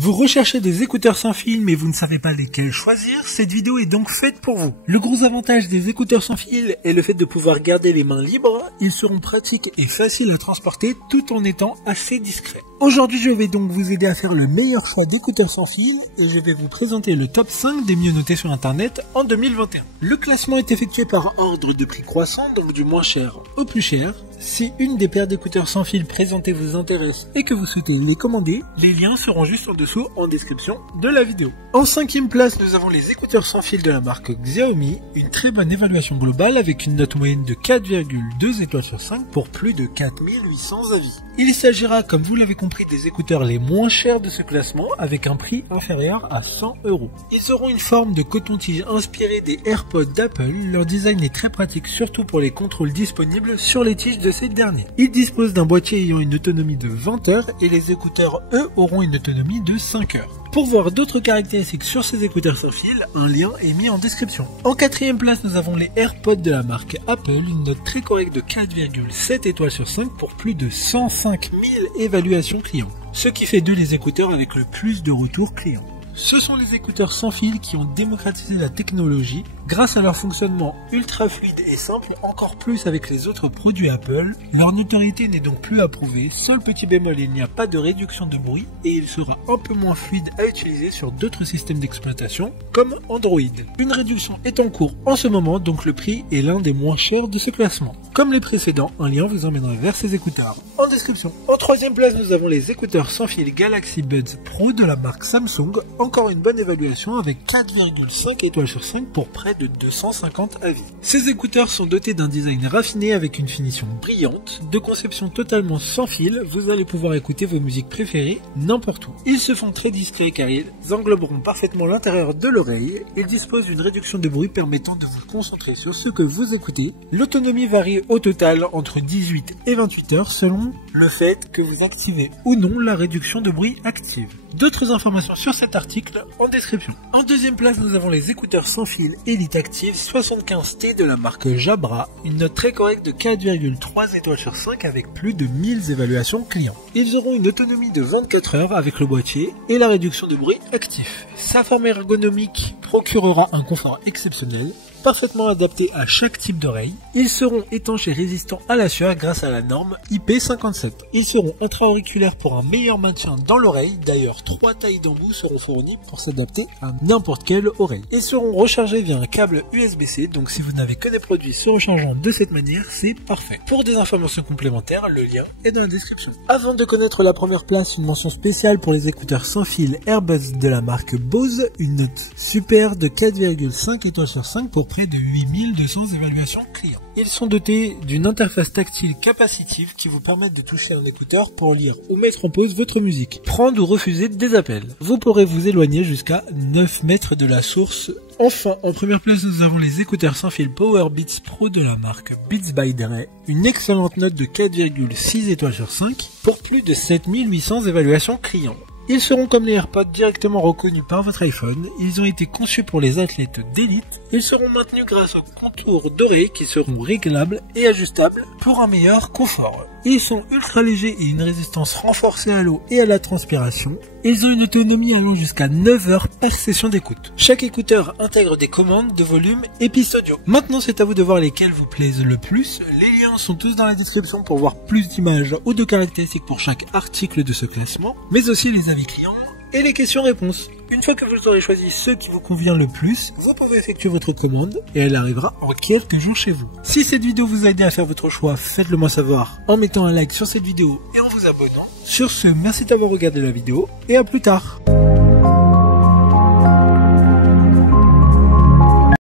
Vous recherchez des écouteurs sans fil mais vous ne savez pas lesquels choisir? Cette vidéo est donc faite pour vous. Le gros avantage des écouteurs sans fil est le fait de pouvoir garder les mains libres. Ils seront pratiques et faciles à transporter tout en étant assez discrets. Aujourd'hui, je vais donc vous aider à faire le meilleur choix d'écouteurs sans fil et je vais vous présenter le top 5 des mieux notés sur internet en 2021. Le classement est effectué par ordre de prix croissant, donc du moins cher au plus cher. Si une des paires d'écouteurs sans fil présentées vous intéresse et que vous souhaitez les commander, les liens seront juste en dessous en description de la vidéo. En 5e place, nous avons les écouteurs sans fil de la marque Xiaomi, une très bonne évaluation globale avec une note moyenne de 4,2 étoiles sur 5 pour plus de 4800 avis. Il s'agira, comme vous l'avez compris, des écouteurs les moins chers de ce classement avec un prix inférieur à 100 €. Ils auront une forme de coton-tige inspirée des AirPods d'Apple. Leur design est très pratique, surtout pour les contrôles disponibles sur les tiges de ces derniers. Ils disposent d'un boîtier ayant une autonomie de 20 heures et les écouteurs, eux, auront une autonomie de 5 heures. Pour voir d'autres caractéristiques sur ces écouteurs sans fil, un lien est mis en description. En 4e place, nous avons les AirPods de la marque Apple, une note très correcte de 4,7 étoiles sur 5 pour plus de 105 000 évaluations clients, ce qui fait d'eux les écouteurs avec le plus de retours clients. Ce sont les écouteurs sans fil qui ont démocratisé la technologie grâce à leur fonctionnement ultra fluide et simple, encore plus avec les autres produits Apple. Leur notoriété n'est donc plus à prouver. Seul petit bémol, il n'y a pas de réduction de bruit et il sera un peu moins fluide à utiliser sur d'autres systèmes d'exploitation comme Android. Une réduction est en cours en ce moment, donc le prix est l'un des moins chers de ce classement. Comme les précédents, un lien vous emmènera vers ces écouteurs en description. En 3e place, nous avons les écouteurs sans fil Galaxy Buds Pro de la marque Samsung. Encore une bonne évaluation avec 4,5 étoiles sur 5 pour près de 250 avis. Ces écouteurs sont dotés d'un design raffiné avec une finition brillante, de conception totalement sans fil. Vous allez pouvoir écouter vos musiques préférées n'importe où. Ils se font très discrets car ils engloberont parfaitement l'intérieur de l'oreille. Ils disposent d'une réduction de bruit permettant de vous concentrer sur ce que vous écoutez. L'autonomie varie au total entre 18 et 28 heures selon le fait que vous activez ou non la réduction de bruit active. D'autres informations sur cet article en description. En 2e place, nous avons les écouteurs sans fil Elite Active 75T de la marque Jabra, une note très correcte de 4,3 étoiles sur 5 avec plus de 1000 évaluations clients. Ils auront une autonomie de 24 heures avec le boîtier et la réduction de bruit actif. Sa forme ergonomique procurera un confort exceptionnel, parfaitement adapté à chaque type d'oreille. Ils seront étanches et résistants à la sueur grâce à la norme IP57. Ils seront intra-auriculaires pour un meilleur maintien dans l'oreille. D'ailleurs, 3 tailles d'embout seront fournies pour s'adapter à n'importe quelle oreille. Ils seront rechargés via un câble USB-C, donc si vous n'avez que des produits se rechargeant de cette manière, c'est parfait. Pour des informations complémentaires, le lien est dans la description. Avant de connaître la première place, une mention spéciale pour les écouteurs sans fil AirBuds de la marque Bose, une note super de 4,5 étoiles sur 5 pour près de 8200 évaluations clients. Ils sont dotés d'une interface tactile capacitive qui vous permet de toucher un écouteur pour lire ou mettre en pause votre musique, prendre ou refuser des appels. Vous pourrez vous éloigner jusqu'à 9 mètres de la source. Enfin, en première place, nous avons les écouteurs sans fil Power Beats Pro de la marque Beats by Dre, une excellente note de 4,6 étoiles sur 5 pour plus de 7800 évaluations clients. Ils seront comme les AirPods directement reconnus par votre iPhone. Ils ont été conçus pour les athlètes d'élite. Ils seront maintenus grâce aux contours d'oreilles qui seront réglables et ajustables pour un meilleur confort. Ils sont ultra légers et une résistance renforcée à l'eau et à la transpiration. Ils ont une autonomie allant jusqu'à 9 heures par session d'écoute. Chaque écouteur intègre des commandes de volume et pistes audio. Maintenant, c'est à vous de voir lesquels vous plaisent le plus. Les liens sont tous dans la description pour voir plus d'images ou de caractéristiques pour chaque article de ce classement, mais aussi les avis clients et les questions-réponses. Une fois que vous aurez choisi ceux qui vous convient le plus, vous pouvez effectuer votre commande et elle arrivera en quelques jours chez vous. Si cette vidéo vous a aidé à faire votre choix, faites-le moi savoir en mettant un like sur cette vidéo et en vous abonnant. Sur ce, merci d'avoir regardé la vidéo et à plus tard.